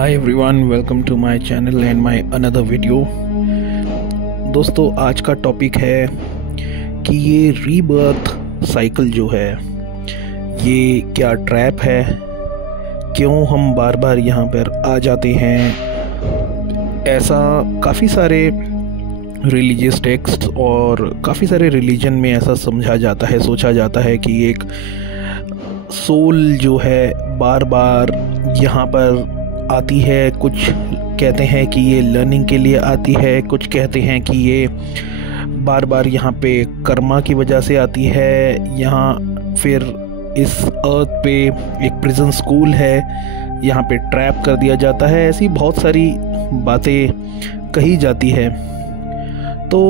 Hi everyone, welcome to my channel and my another video. दोस्तों, आज का topic है कि ये रीबर्थ साइकिल जो है ये क्या ट्रैप है, क्यों हम बार बार यहाँ पर आ जाते हैं। ऐसा काफ़ी सारे रिलीजियस टेक्स्ट और काफ़ी सारे रिलीजन में ऐसा समझा जाता है, सोचा जाता है कि एक सोल जो है बार बार यहाँ पर आती है। कुछ कहते हैं कि ये लर्निंग के लिए आती है, कुछ कहते हैं कि ये बार बार यहाँ पे कर्मा की वजह से आती है। यहाँ फिर इस अर्थ पे एक प्रिजन स्कूल है, यहाँ पे ट्रैप कर दिया जाता है। ऐसी बहुत सारी बातें कही जाती है। तो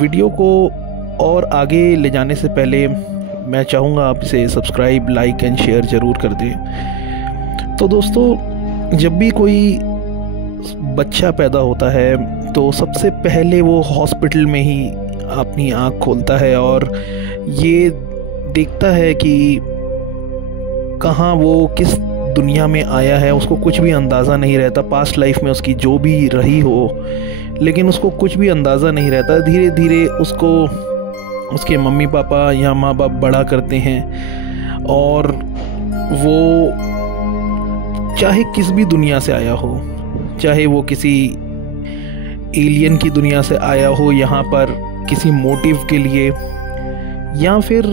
वीडियो को और आगे ले जाने से पहले मैं चाहूँगा आप इसे सब्सक्राइब, लाइक एंड शेयर ज़रूर कर दें। तो दोस्तों, जब भी कोई बच्चा पैदा होता है तो सबसे पहले वो हॉस्पिटल में ही अपनी आँख खोलता है और ये देखता है कि कहाँ वो किस दुनिया में आया है। उसको कुछ भी अंदाज़ा नहीं रहता, पास्ट लाइफ में उसकी जो भी रही हो, लेकिन उसको कुछ भी अंदाज़ा नहीं रहता। धीरे धीरे उसको उसके मम्मी पापा या माँ बाप बड़ा करते हैं और वो चाहे किस भी दुनिया से आया हो, चाहे वो किसी एलियन की दुनिया से आया हो यहाँ पर किसी मोटिव के लिए, या फिर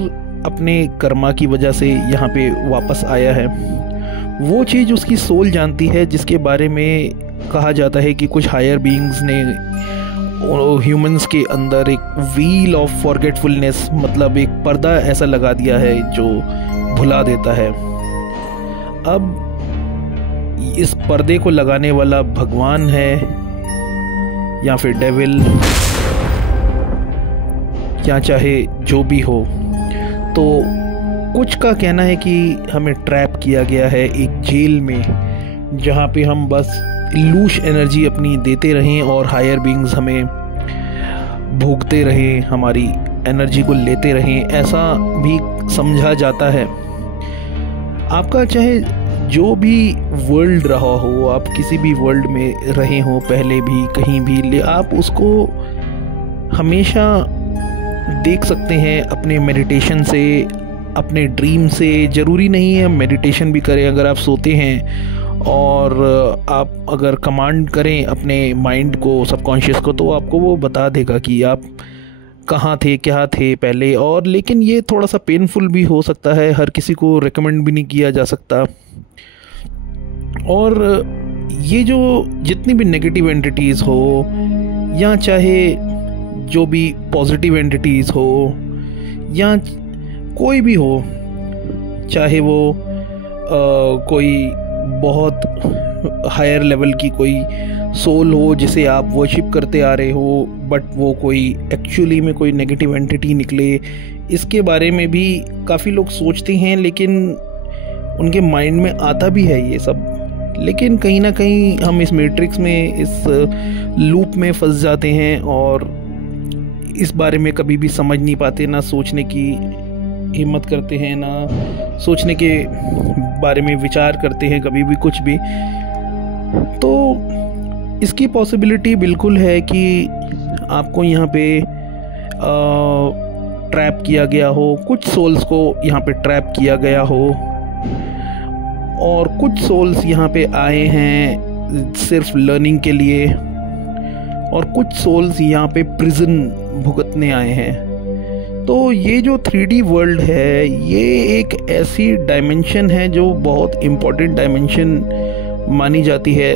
अपने कर्मा की वजह से यहाँ पे वापस आया है, वो चीज़ उसकी सोल जानती है, जिसके बारे में कहा जाता है कि कुछ हायर बीइंग्स ने ह्यूमंस के अंदर एक व्हील ऑफ फॉरगेटफुलनेस, मतलब एक पर्दा ऐसा लगा दिया है जो भुला देता है। अब इस पर्दे को लगाने वाला भगवान है या फिर डेविल, या चाहे जो भी हो। तो कुछ का कहना है कि हमें ट्रैप किया गया है एक जेल में, जहाँ पे हम बस लूश एनर्जी अपनी देते रहें और हायर बीइंग्स हमें भोगते रहें, हमारी एनर्जी को लेते रहें, ऐसा भी समझा जाता है। आपका चाहे जो भी वर्ल्ड रहा हो, आप किसी भी वर्ल्ड में रहे हो पहले भी, कहीं भी, आप उसको हमेशा देख सकते हैं अपने मेडिटेशन से, अपने ड्रीम से। ज़रूरी नहीं है मेडिटेशन भी करें। अगर आप सोते हैं और आप अगर कमांड करें अपने माइंड को, सबकॉन्शियस को, तो आपको वो बता देगा कि आप कहाँ थे, क्या थे पहले। और लेकिन ये थोड़ा सा पेनफुल भी हो सकता है, हर किसी को रिकमेंड भी नहीं किया जा सकता। और ये जो जितनी भी नेगेटिव एंटिटीज़ हो या चाहे जो भी पॉजिटिव एंटिटीज़ हो या कोई भी हो, चाहे वो कोई बहुत हायर लेवल की कोई सोल हो जिसे आप वर्शिप करते आ रहे हो, बट वो कोई एक्चुअली में कोई नेगेटिव एंटिटी निकले, इसके बारे में भी काफ़ी लोग सोचते हैं, लेकिन उनके माइंड में आता भी है ये सब। लेकिन कहीं ना कहीं हम इस मैट्रिक्स में, इस लूप में फंस जाते हैं और इस बारे में कभी भी समझ नहीं पाते, ना सोचने की हिम्मत करते हैं, ना सोचने के बारे में विचार करते हैं कभी भी कुछ भी। तो इसकी पॉसिबिलिटी बिल्कुल है कि आपको यहाँ पे ट्रैप किया गया हो, कुछ सोल्स को यहाँ पे ट्रैप किया गया हो, और कुछ सोल्स यहाँ पे आए हैं सिर्फ लर्निंग के लिए, और कुछ सोल्स यहाँ पे प्रिजन भुगतने आए हैं। तो ये जो 3D वर्ल्ड है, ये एक ऐसी डायमेंशन है जो बहुत इम्पोर्टेंट डायमेंशन मानी जाती है।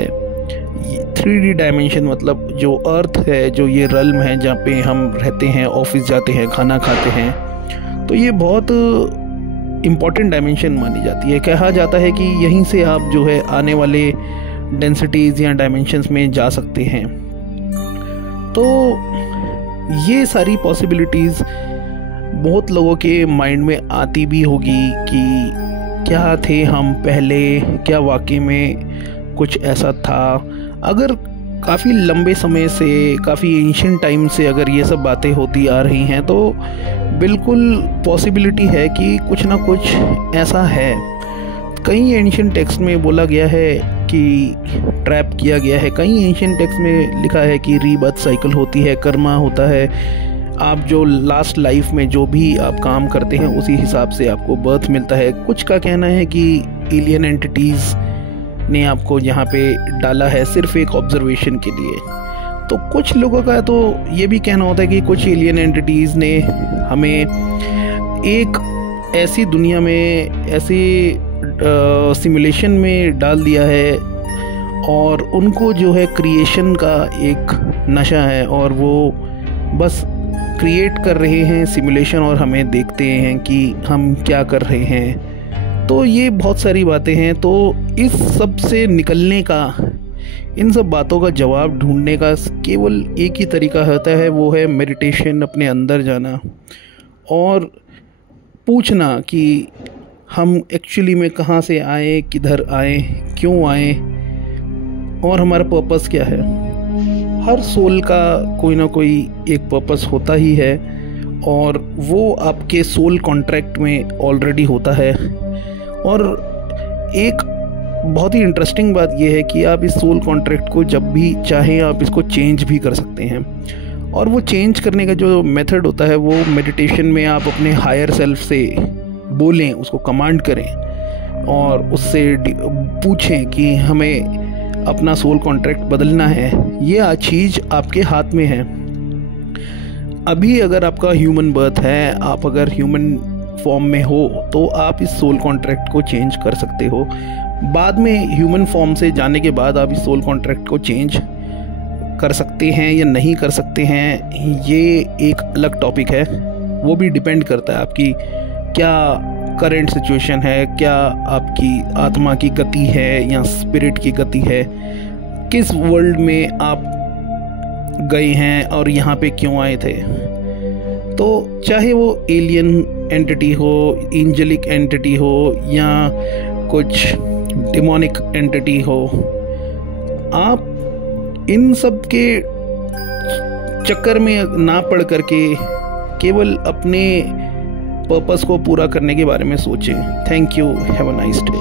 3D डायमेंशन मतलब जो अर्थ है, जो ये रल्म है जहाँ पे हम रहते हैं, ऑफिस जाते हैं, खाना खाते हैं, तो ये बहुत इम्पॉर्टेंट डायमेंशन मानी जाती है। कहा जाता है कि यहीं से आप जो है आने वाले डेंसिटीज़ या डायमेंशंस में जा सकते हैं। तो ये सारी पॉसिबिलिटीज़ बहुत लोगों के माइंड में आती भी होगी कि क्या थे हम पहले, क्या वाकई में कुछ ऐसा था। अगर काफ़ी लंबे समय से, काफ़ी एंशिएंट टाइम से अगर ये सब बातें होती आ रही हैं, तो बिल्कुल पॉसिबिलिटी है कि कुछ ना कुछ ऐसा है। कई एंशिएंट टेक्स्ट में बोला गया है कि ट्रैप किया गया है। कई एंशिएंट टेक्स्ट में लिखा है कि रीबर्थ साइकिल होती है, कर्मा होता है। आप जो लास्ट लाइफ में जो भी आप काम करते हैं उसी हिसाब से आपको बर्थ मिलता है। कुछ का कहना है कि एलियन एंटिटीज़ ने आपको यहाँ पे डाला है सिर्फ एक ऑब्जर्वेशन के लिए। तो कुछ लोगों का तो ये भी कहना होता है कि कुछ एलियन एंटिटीज़ ने हमें एक ऐसी दुनिया में, ऐसी सिमुलेशन में डाल दिया है और उनको जो है क्रिएशन का एक नशा है और वो बस क्रिएट कर रहे हैं सिमुलेशन और हमें देखते हैं कि हम क्या कर रहे हैं। तो ये बहुत सारी बातें हैं। तो इस सब से निकलने का, इन सब बातों का जवाब ढूंढने का केवल एक ही तरीका होता है, वो है मेडिटेशन, अपने अंदर जाना और पूछना कि हम एक्चुअली में कहाँ से आए, किधर आए, क्यों आए और हमारा पर्पस क्या है। हर सोल का कोई ना कोई एक पर्पस होता ही है और वो आपके सोल कॉन्ट्रैक्ट में ऑलरेडी होता है। और एक बहुत ही इंटरेस्टिंग बात यह है कि आप इस सोल कॉन्ट्रैक्ट को जब भी चाहें आप इसको चेंज भी कर सकते हैं। और वो चेंज करने का जो मेथड होता है वो मेडिटेशन में आप अपने हायर सेल्फ से बोलें, उसको कमांड करें और उससे पूछें कि हमें अपना सोल कॉन्ट्रैक्ट बदलना है। ये चीज़ आपके हाथ में है। अभी अगर आपका ह्यूमन बर्थ है, आप अगर ह्यूमन फॉर्म में हो तो आप इस सोल कॉन्ट्रैक्ट को चेंज कर सकते हो। बाद में ह्यूमन फॉर्म से जाने के बाद आप इस सोल कॉन्ट्रैक्ट को चेंज कर सकते हैं या नहीं कर सकते हैं, ये एक अलग टॉपिक है। वो भी डिपेंड करता है आपकी क्या करंट सिचुएशन है, क्या आपकी आत्मा की गति है या स्पिरिट की गति है, किस वर्ल्ड में आप गए हैं और यहाँ पे क्यों आए थे। तो चाहे वो एलियन एंटिटी हो, एंजेलिक एंटिटी हो या कुछ डिमोनिक एंटिटी हो, आप इन सब के चक्कर में ना पड़ करके केवल अपने पर्पस को पूरा करने के बारे में सोचें। Thank you, have a nice day.